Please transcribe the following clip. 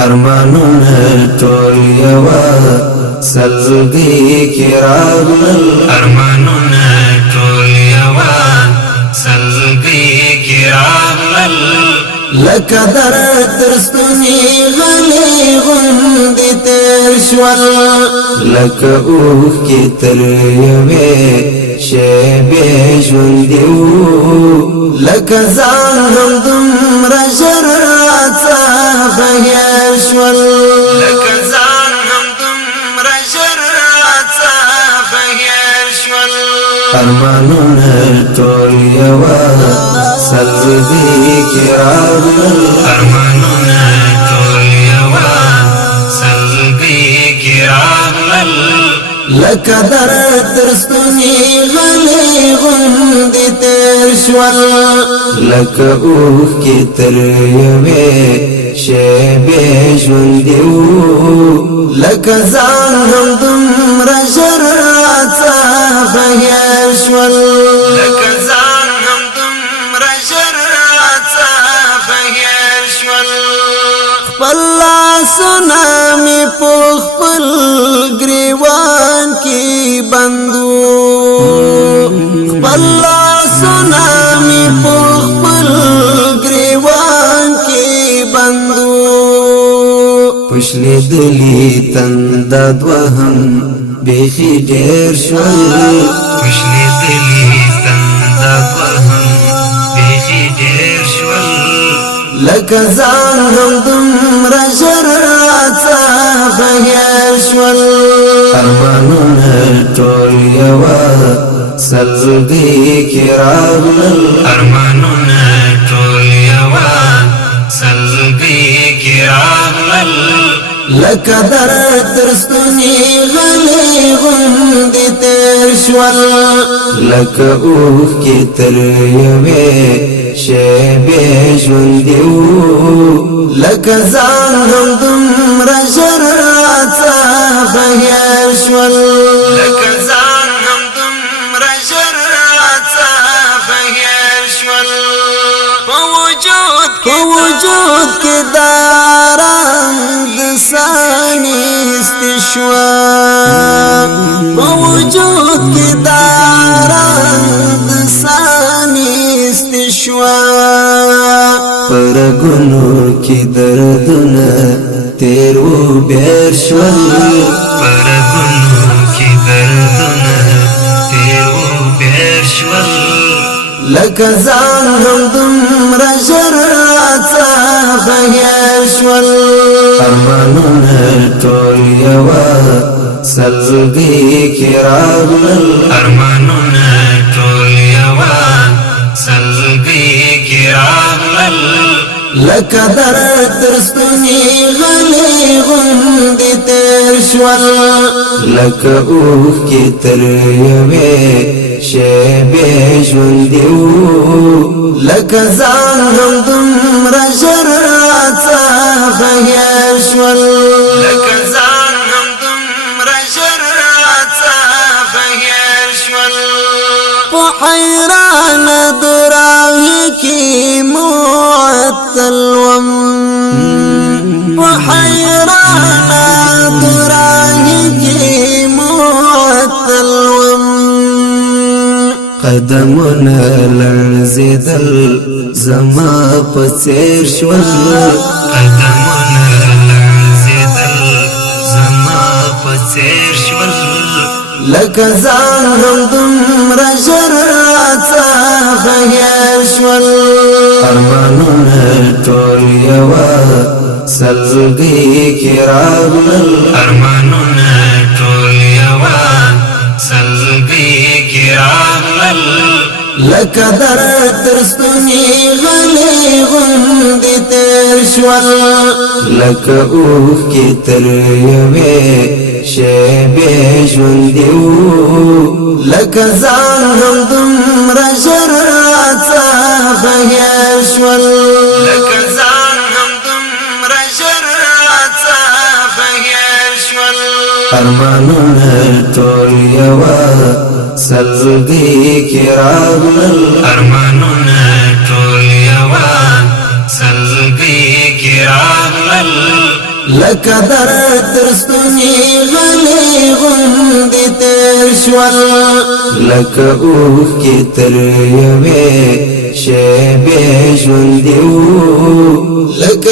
ارمانونه ټول یوا سلګي کې راغلل ارمانونه ټول یوا سلګي کې راغلل لکه در ترستونی غلي غوندې تر شول لکه اوښ کې تر یوې شېبې ژوندې وو لکه ځان هم دومره ژر راڅخه هېر شول لکه ځان هم دومره ژر راڅخه هېر شول ارمانونه ټول یوا سلګي کې راغلل ارمانونه ټول یوا سلګي کې راغلل لکه در ترستونی غلي غوندې تر شول لکه اوښ کې تر یوې شېبې ژوندې وو لکه ځان هم دومره ژر راڅخه هېر شول لکه ځان هم دومره ژر راڅخه هېر شول خپل لاسونه مې په خپل ګریوان کې بندو خپل لاسونه مې په خپل ګریوان کې بندو پښلیدلي تنده دوهم بیخي ډېر شول پښلیدلي تنده دوهم بیخي ډېر شول لکه ځان هم دومره ژر راڅخه هېر شول ارمانونه ټول یوا سلګي کې راغلل ارمانونه ټول یوا سلګي کې راغلل لکه در ترستونی غلي غوندې تر شول لکه اوښ کې تر یوې شېبې ژوندې وو لکه ځان هم دومره ژر راڅخه هېر شول لکه ځان هم دومره ژر راڅخه هېر شول په وجود کې دارم د سانیستې شوه په وجود کې دارم د سانیستې شوه پر ګونو کې دردونه تیر و بیر شول پر ګونو کې دردونه تیر و بیر شول لکه ځان هم دومره ژر راڅخه هېر شول ارمانونه ټول یوا سلګي کې راغلل ارمانونه ټول یوا سلګي کې راغلل لکه در ترستونی غلي غوندې تر شول لکه اوښ کې تر یوې شېبې ژوندې وو لکه ځان هم دومره ژر راڅخه هېر شول لکه ځان هم دومره ژر راڅخه هېر شول په حیران دراوي کې معطل وم په حیران دراوي کې معطل وم قدمونه لړزېدل زما په څېر شول قدمونه لړزېدل زما په څېر شول لکه ځان هم دومره ژر راڅخه هېر شول ارمانونه ټول یوا سلګي کې راغلل ارمانونه ټول یوا سلګي کې راغلل لکه در ترستونی غلي غوندې تر شول لکه اوښ کې تر یوې شېبې ژوندې وو لکه ځان هم دومره ژر راڅخه هېر شول لکه ځان هم دومره ژر راڅخه هېر شول ارمانونه ټول یوا سلګي کې راغلل ارمانونه ټول یوا سلګي کې راغلل لکه در ترستونی غلی غندی تیر شول لکه اوخ کی تر یوی شیبی ژوندیو لکه